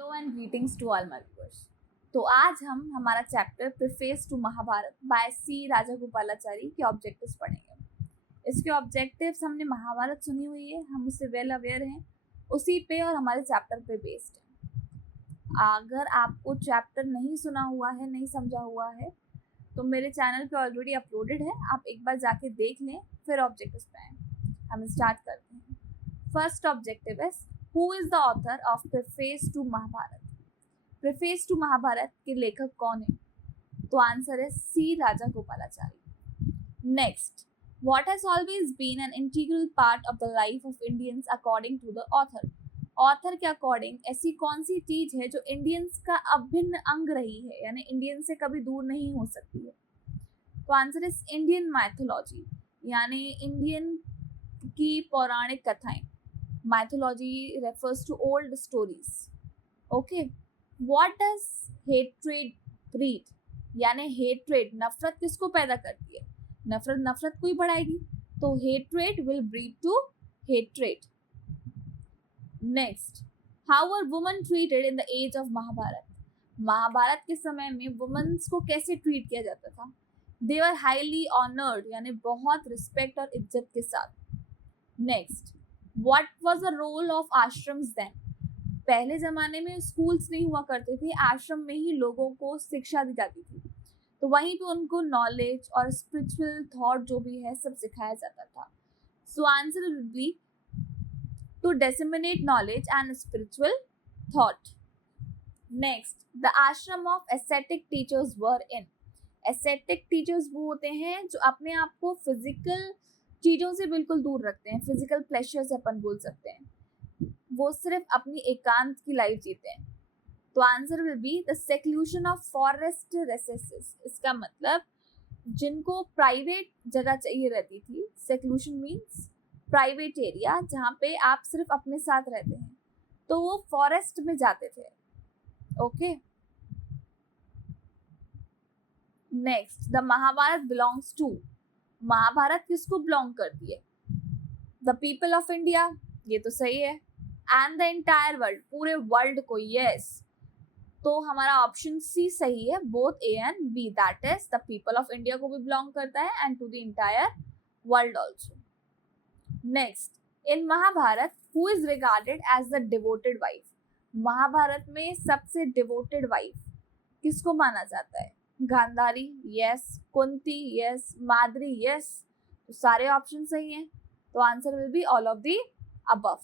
Hello and greetings to all my viewers. तो आज हम हमारा chapter preface to Mahabharata by C Rajagopalachari के ऑब्जेक्टिव्स पढ़ेंगे। इसके ऑब्जेक्टिव्स हमने महाभारत सुनी हुई है, हम उससे वेल अवेयर हैं, उसी पे और हमारे चैप्टर पे बेस्ड है। अगर आपको चैप्टर नहीं सुना हुआ है, नहीं समझा हुआ है, तो मेरे चैनल पे ऑलरेडी अपलोडेड है, आप एक बार जाके देख लें, फिर ऑब्जेक्टिव्स पे आए। हम स्टार्ट करते हैं। फर्स्ट ऑब्जेक्टिव है, Who is the author of Preface to Mahabharat? Preface to Mahabharat के लेखक कौन है? तो आंसर है C Raja Gopalachari. Next, what has always been an integral part of the life of Indians according to the author? Author के according ऐसी कौन सी चीज है जो इंडियंस का अभिन्न अंग रही है, यानी इंडियन से कभी दूर नहीं हो सकती है? तो आंसर है इंडियन माइथोलॉजी, यानी इंडियन की पौराणिक कथाएं। Mythology refers to old stories. Okay. What does hatred breed? यानी hatred, नफरत किसको पैदा करती है? नफरत को ही बढ़ाएगी, तो hatred will breed to hatred. Next, how were women treated in the age of Mahabharat? Mahabharat के समय में वुमेन्स को कैसे ट्रीट किया जाता था? They were highly honored, यानी बहुत रिस्पेक्ट और इज्जत के साथ। Next, What was the role of ashrams then? पहले जमाने में स्कूल्स नहीं हुआ करते थे, आश्रम में ही लोगों को शिक्षा दी जाती थी, तो वहीं पे उनको नॉलेज और स्पिरिचुअल थॉट जो भी है सब सिखाया जाता था। So answer will be to disseminate knowledge and spiritual thought. Next, the ashram of aesthetic teachers were in. Aesthetic teachers वो होते हैं जो अपने आप को फिजिकल चीजों से बिल्कुल दूर रखते हैं, फिजिकल प्लेजर से अपन बोल सकते हैं, वो सिर्फ अपनी एकांत की लाइफ जीते हैं। तो answer will be the seclusion of forest recesses. इसका मतलब जिनको प्राइवेट जगह चाहिए रहती थी, सेक्लूशन मीन्स प्राइवेट एरिया जहाँ पे आप सिर्फ अपने साथ रहते हैं, तो वो फॉरेस्ट में जाते थे। Okay. Next, the Mahabharat belongs to. Mahabharat किसको बिलोंग करती है? द पीपल ऑफ इंडिया, ये तो सही है, एंड द एंटायर वर्ल्ड, पूरे वर्ल्ड को। यस, तो हमारा ऑप्शन सी सही है, both A and B, that is the people of India को भी बिलोंग करता है and to the entire world also. Next, in Mahabharat who is regarded as the devoted wife? Mahabharat में सबसे डिवोटेड वाइफ किसको माना जाता है? Gandhari, yes. Kunti, yes. Madri, yes. तो सारे ऑप्शन सही हैं, तो answer will be all of the above.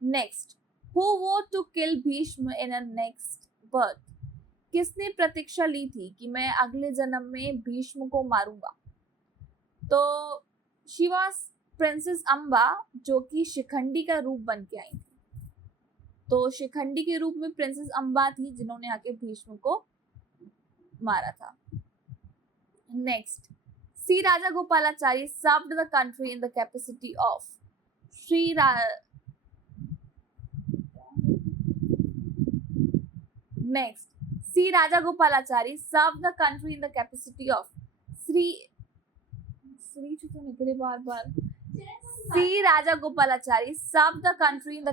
Next, who vowed to kill Bhishma in a next birth? किसने प्रतीक्षा ली थी कि मैं अगले जन्म में भीष्म को मारूंगा? तो शी वाज प्रिंसेस अम्बा, जो कि शिखंडी का रूप बन के आई थी। तो शिखंडी के रूप में प्रिंसेस अम्बा थी जिन्होंने आके भीष्म को मारा था। Next, C Raja Gopalachari served the country in the capacity of. Next, C Raja Gopalachari served the country in the capacity of. C Raja Gopalachari served the country in the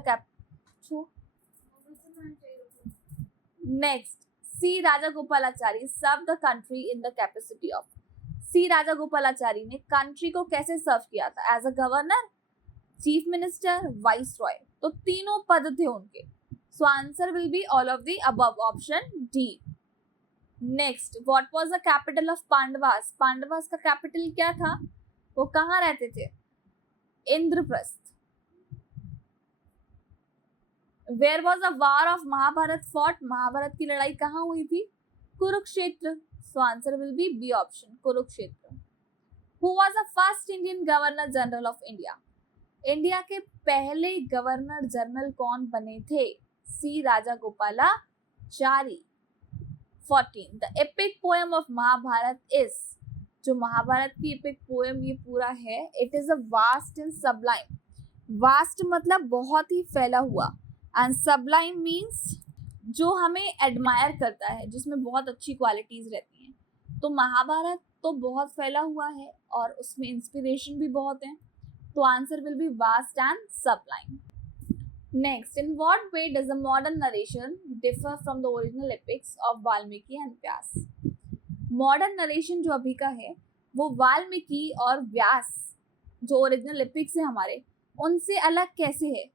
next, C Raja Gopalachari serve the country in the capacity of. C राजा गोपालाचारी ने country को कैसे serve किया था? As a governor, chief minister, viceroy, तो तीनों पद थे उनके। So answer will be all of the above, option D. Next, what was the capital of Pandavas? Pandavas का कैपिटल क्या था? वो कहाँ रहते थे? Indraprastha. Where was the war of Mahabharat fought? Mahabharat की लड़ाई कहाँ हुई थी? Kurukshetra. So answer will be B option, Kurukshetra. Who was the first Indian Governor General of India? India के पहले गवर्नर जनरल कौन बने थे? सी राजा Gopalachari. 14. The epic poem of Mahabharat is। जो महाभारत की epic poem ये पूरा है, it is a vast and sublime। vast मतलब बहुत ही फैला हुआ, एंड सबलाइम मीन्स जो हमें एडमायर करता है, जिसमें बहुत अच्छी क्वालिटीज रहती हैं। तो महाभारत तो बहुत फैला हुआ है और उसमें इंस्पिरेशन भी बहुत है, तो answer will B vast and Sublime. Next, in what way does the modern narration differ from the original epics of Valmiki and Vyas? Modern narration जो अभी का है वो वाल्मीकि और व्यास जो ओरिजिनल एपिक्स है हमारे उनसे अलग कैसे है?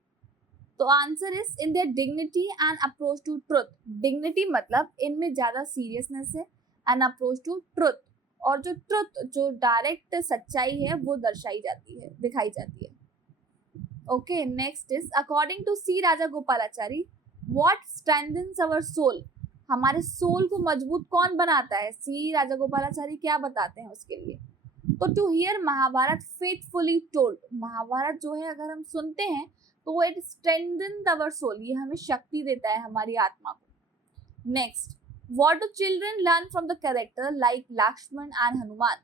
तो answer is in their dignity and approach to truth. Dignity मतलब इनमें ज्यादा सीरियसनेस है एंड अप्रोच टू ट्रुथ, और जो ट्रुथ जो डायरेक्ट सच्चाई है वो दर्शाई जाती है, दिखाई जाती है. Okay, next is according to C Raja Gopalachari what strengthens our soul. हमारे सोल को मजबूत कौन बनाता है? सी राजा गोपालाचारी क्या बताते हैं उसके लिए? तो to hear Mahabharat faithfully told. Mahabharat जो है अगर हम सुनते हैं तो इट स्ट्रेंथन्स आवर सोल, ये हमें शक्ति देता है हमारी आत्मा को. Next, what do children learn from the character like Lakshman and Hanuman.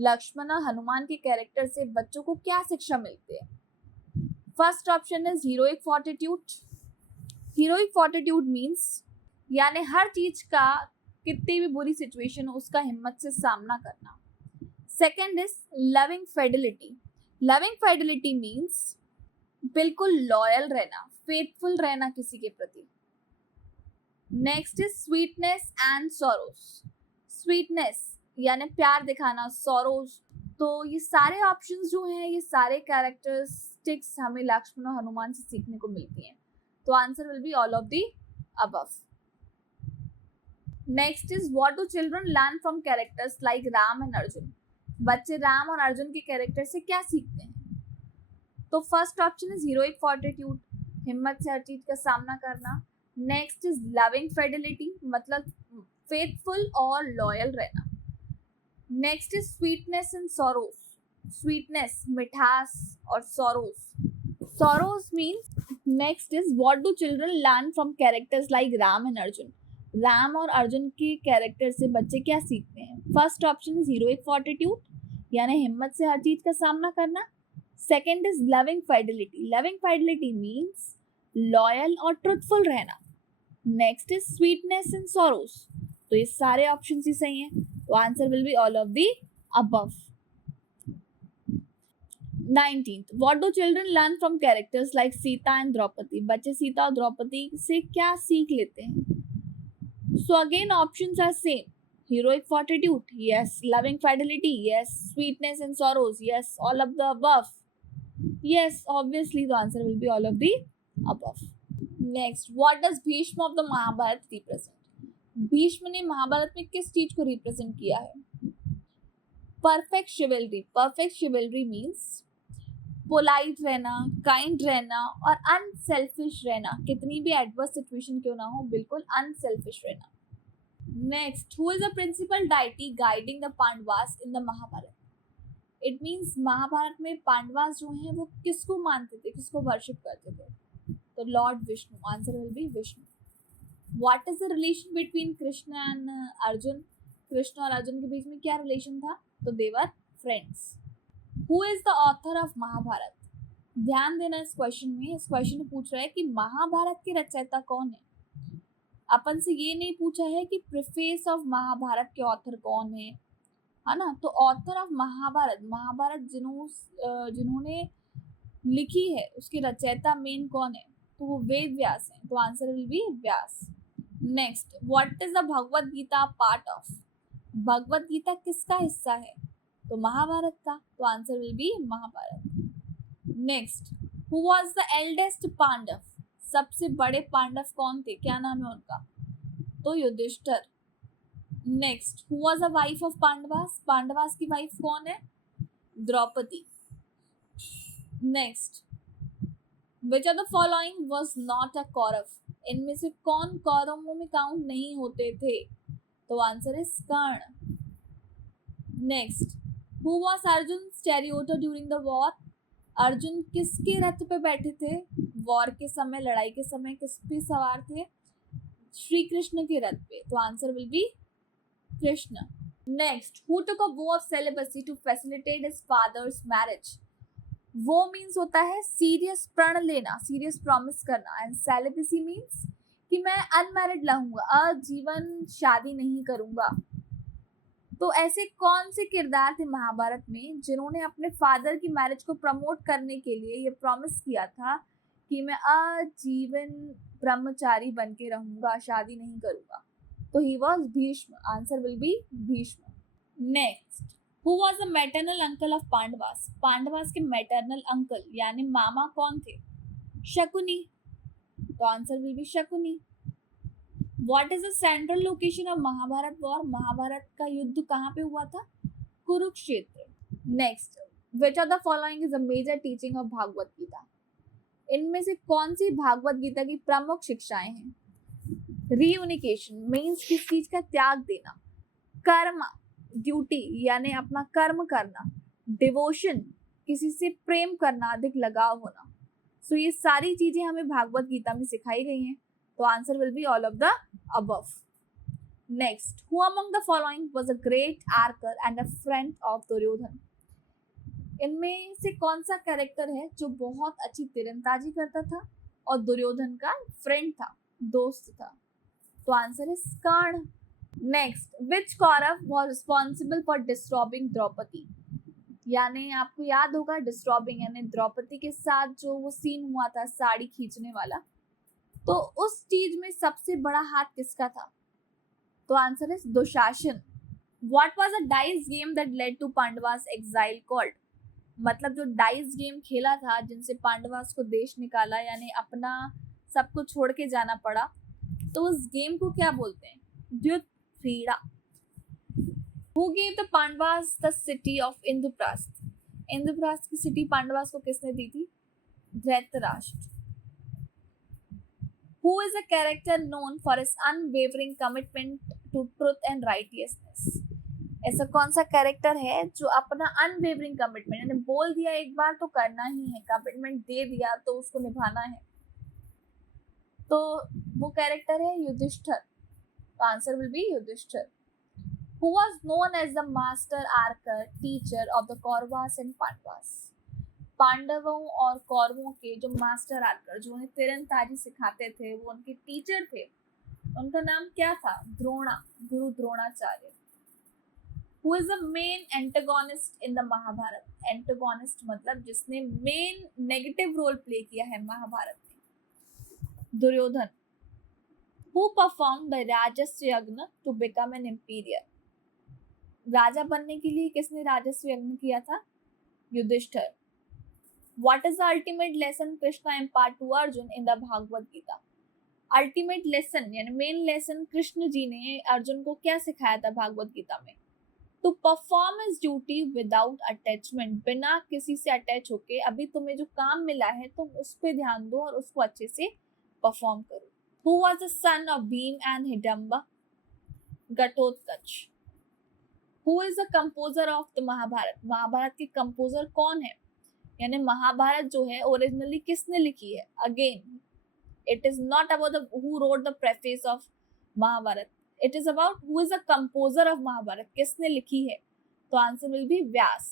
Lakshman और हनुमान के कैरेक्टर से बच्चों को क्या शिक्षा मिलती है? First option is heroic fortitude. Heroic fortitude means यानी हर चीज का कितनी भी बुरी सिचुएशन हो उसका हिम्मत से सामना करना. Second is loving Fidelity. Loving Fidelity means बिल्कुल लॉयल रहना, फेथफुल रहना किसी के प्रति. Next is sweetness and Soros. Sweetness यानी प्यार दिखाना, सोरोस. तो ये सारे ऑप्शंस जो हैं ये सारे कैरेक्टरिस्टिक्स हमें लक्ष्मण और हनुमान से सीखने को मिलती हैं. तो answer will be all of the above. Next is what do children learn from characters like Ram and Arjun. बच्चे राम और अर्जुन के कैरेक्टर से क्या सीखते हैं? तो फर्स्ट ऑप्शन इज हीरोइक फॉर्टिट्यूड, हिम्मत से हर चीज का सामना करना. नेक्स्ट इज लविंग फेडिलिटी, मतलब फेथफुल और लॉयल रहना. Next is sweetness and Soros. Sweetness मिठास और Soros. Soros means. Next is what do children learn from characters like Ram and Arjun. Ram और अर्जुन के कैरेक्टर से बच्चे क्या सीखते हैं? फर्स्ट ऑप्शन इज हीरोइक फॉर्टिट्यूड यानी हिम्मत से हर चीज का सामना करना. Second is loving fidelity. Loving fidelity means loyal और ट्रुथफुल रहना. Next is sweetness and sorrows. तो ये सारे ऑप्शन ही सही हैं. तो answer will be all of the above. 19th, what do children learn from characters like Sita and Draupadi. बच्चे सीता और द्रौपदी से क्या सीख लेते हैं? So again options are same. Heroic fortitude, yes. Loving fidelity, yes. Sweetness and sorrows, yes. All of the above, yes. Obviously the answer will be all of the above. Next, what does Bhishma of the Mahabharata represent? Bhishma ने महाभारत में किस चीज को represent किया है? Perfect शिवलरी. Perfect शिवलरी means polite रहना, kind रहना और अनसेल्फिश रहना. कितनी भी एडवर्स सिचुएशन क्यों ना हो, बिल्कुल अनसेल्फिश रहना. Next, who is the principal deity guiding the Pandavas in the Mahabharat. It means Mahabharat में पांडवास जो हैं वो किसको मानते थे, किसको वर्शिप करते थे? तो lord Vishnu. Answer will be Vishnu. What is the relation between Krishna and Arjun. Krishna और अर्जुन के बीच में क्या रिलेशन था? तो they were friends. Who is the author of Mahabharata. ध्यान देना इस क्वेश्चन में. इस क्वेश्चन में पूछ रहा है कि महाभारत के रचयिता कौन है. अपन से ये नहीं पूछा है कि प्रीफेस ऑफ महाभारत के ऑथर कौन है ना. तो ऑथर ऑफ महाभारत, महाभारत जिन्होंने लिखी है उसके रचयिता मेन कौन है? तो वो वेद व्यास है. तो answer will be Vyas. Next, what is the Bhagavad Gita part of. Bhagavad Gita किसका हिस्सा है? तो महाभारत का. तो answer will be Mahabharata. Next, who was the eldest Pandava. सबसे बड़े पांडव कौन थे, क्या नाम है उनका? तो Yudhishthir. Next, who was the wife of Pandavas. Pandavas की वाइफ कौन है? Draupadi. Next, which of the following was not a Kaurav. इनमें से कौन कौरवों में काउंट नहीं होते थे? तो answer is Karna. Next, who was Arjun charioteer during the war. Arjun किसके रथ पे बैठे थे वॉर के समय, लड़ाई के समय किस पे सवार थे? श्री कृष्ण के रथ पे. तो answer will be Krishna. Next, who took a vow of celibacy to facilitate his father's marriage. Vow means होता है सीरियस प्रण लेना, सीरियस प्रॉमिस करना. एंड सेलिबसी मीन्स कि मैं अनमैरिड रहूंगा, आजीवन शादी नहीं करूंगा. तो ऐसे कौन से किरदार थे महाभारत में जिन्होंने अपने फादर की मैरिज को प्रमोट करने के लिए ये प्रॉमिस किया था कि मैं आजीवन ब्रह्मचारी बन के रहूंगा, शादी नहीं करूंगा। तो he was Bhishma, answer will be Bhishma. Next, who was the maternal uncle of Pandavas? Pandavas के मैटरनल अंकल यानी मामा कौन थे? शकुनी, तो answer will be Shakuni. What is the central location of Mahabharat war? Mahabharat का युद्ध कहाँ पे हुआ था? Kurukshetra. Next, which of the following is a major teaching of Bhagavad Gita? इनमें से कौन सी भागवत गीता की प्रमुख शिक्षाएं हैं? रियूनिकेशन मीन्स किस चीज का त्याग देना, कर्म ड्यूटी यानी अपना कर्म करना, डिवोशन किसी से प्रेम करना, अधिक लगाव होना। सो ये सारी चीजें हमें भागवत गीता में सिखाई गई हैं। तो answer will be all of the above. Next, who among the following was a great archer and a friend of Duryodhan? इनमें से कौन सा कैरेक्टर है जो बहुत अच्छी तीरंदाजी करता था और दुर्योधन का फ्रेंड था, दोस्त था? तो answer is Karna. Next, which Kaurav was responsible for disturbing Draupadi? यानी आपको याद होगा डिस्टर्बिंग यानी द्रौपदी के साथ जो वो सीन हुआ था साड़ी खींचने वाला, तो उस चीज में सबसे बड़ा हाथ किसका था? तो answer is Dushasan. What was a dice game that led to Pandavas exile called? मतलब जो डाइस गेम खेला था जिनसे पांडवास को देश निकाला यानी अपना सब कुछ छोड़ के जाना पड़ा, तो उस गेम को क्या बोलते हैं? द्युत क्रीड़ा। Who gave the Pandavas the city of Indraprastha? Indraprastha की सिटी पांडवास को किसने दी थी? Dhritarashtra. Who is a character known for his unwavering commitment to truth and righteousness? ऐसा कौन सा कैरेक्टर है जो अपना अनवेवरिंग कमिटमेंट यानी बोल दिया एक बार तो करना ही है, कमिटमेंट दे दिया तो उसको निभाना है, तो वो कैरेक्टर है युधिष्ठिर। तो answer will be Yudhishthir. Who was known as the master archer teacher of the Kauravas and Pandavas? पांडवों और कौरवों के जो मास्टर आर्कर जो उन्हें तीरंदाजी सिखाते थे, वो उनके टीचर थे, उनका नाम क्या था? Drona, Guru Dronacharya. Who is the main antagonist in the Mahabharat? Antagonist मतलब जिसने मेन नेगेटिव रोल प्ले किया है महाभारत में, दुर्योधन। Who performed the राजस्व यज्ञ to become an emperor? राजा बनने के लिए किसने राजस्व यज्ञ किया था? Yudhishthir. What is the ultimate lesson Krishna impart to Arjun in the Bhagavad Gita? Ultimate lesson यानी मेन लेसन कृष्ण जी ने अर्जुन को क्या सिखाया था भागवत गीता में? तो perform his duty without attachment, बिना किसी से अटैच होके अभी तुम्हें जो काम मिला है तुम उस पर ध्यान दो और उसको अच्छे से परफॉर्म करो। Who was the son of Bhim and Hidamba? Ghatotkacha. Who is the composer of the Mahabharat? Mahabharat के कंपोजर कौन है? यानी महाभारत जो है ओरिजिनली किसने लिखी है? Again it is not about the who wrote the preface of Mahabharat, it is about who is the composer of Mahabharat, किसने लिखी है? तो answer will be Vyas.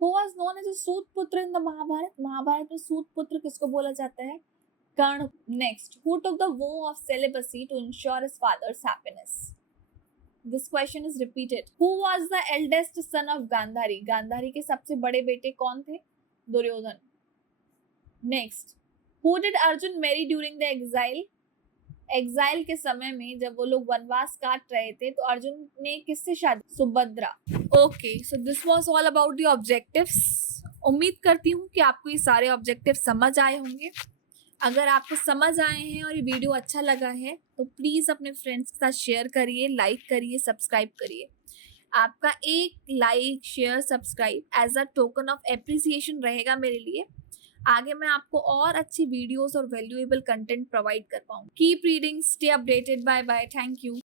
Who was known as a Suta Putra in the Mahabharat? Mahabharat में सूत पुत्र किसको बोला जाता है? कर्ण। Next, who took the vow of celibacy to ensure his father's happiness? This question is repeated. Who was the eldest son of Gandhari? Gandhari के सबसे बड़े बेटे कौन थे? Duryodhan. Next, who did Arjun marry during the exile? Exile के समय में जब वो लोग वनवास काट रहे थे तो अर्जुन ने किससे शादी? Subhadra. Okay, so this was all about the objectives. उम्मीद करती हूँ कि आपको ये सारे ऑब्जेक्टिव समझ आए होंगे। अगर आपको समझ आए हैं और ये वीडियो अच्छा लगा है तो प्लीज़ अपने फ्रेंड्स के साथ शेयर करिए, लाइक करिए, सब्सक्राइब करिए। आपका एक like, share, subscribe as a token of appreciation रहेगा मेरे लिए। आगे मैं आपको और अच्छी वीडियोस और वैल्यूएबल कंटेंट प्रोवाइड कर पाऊँ। Keep reading, stay updated, bye bye, thank you.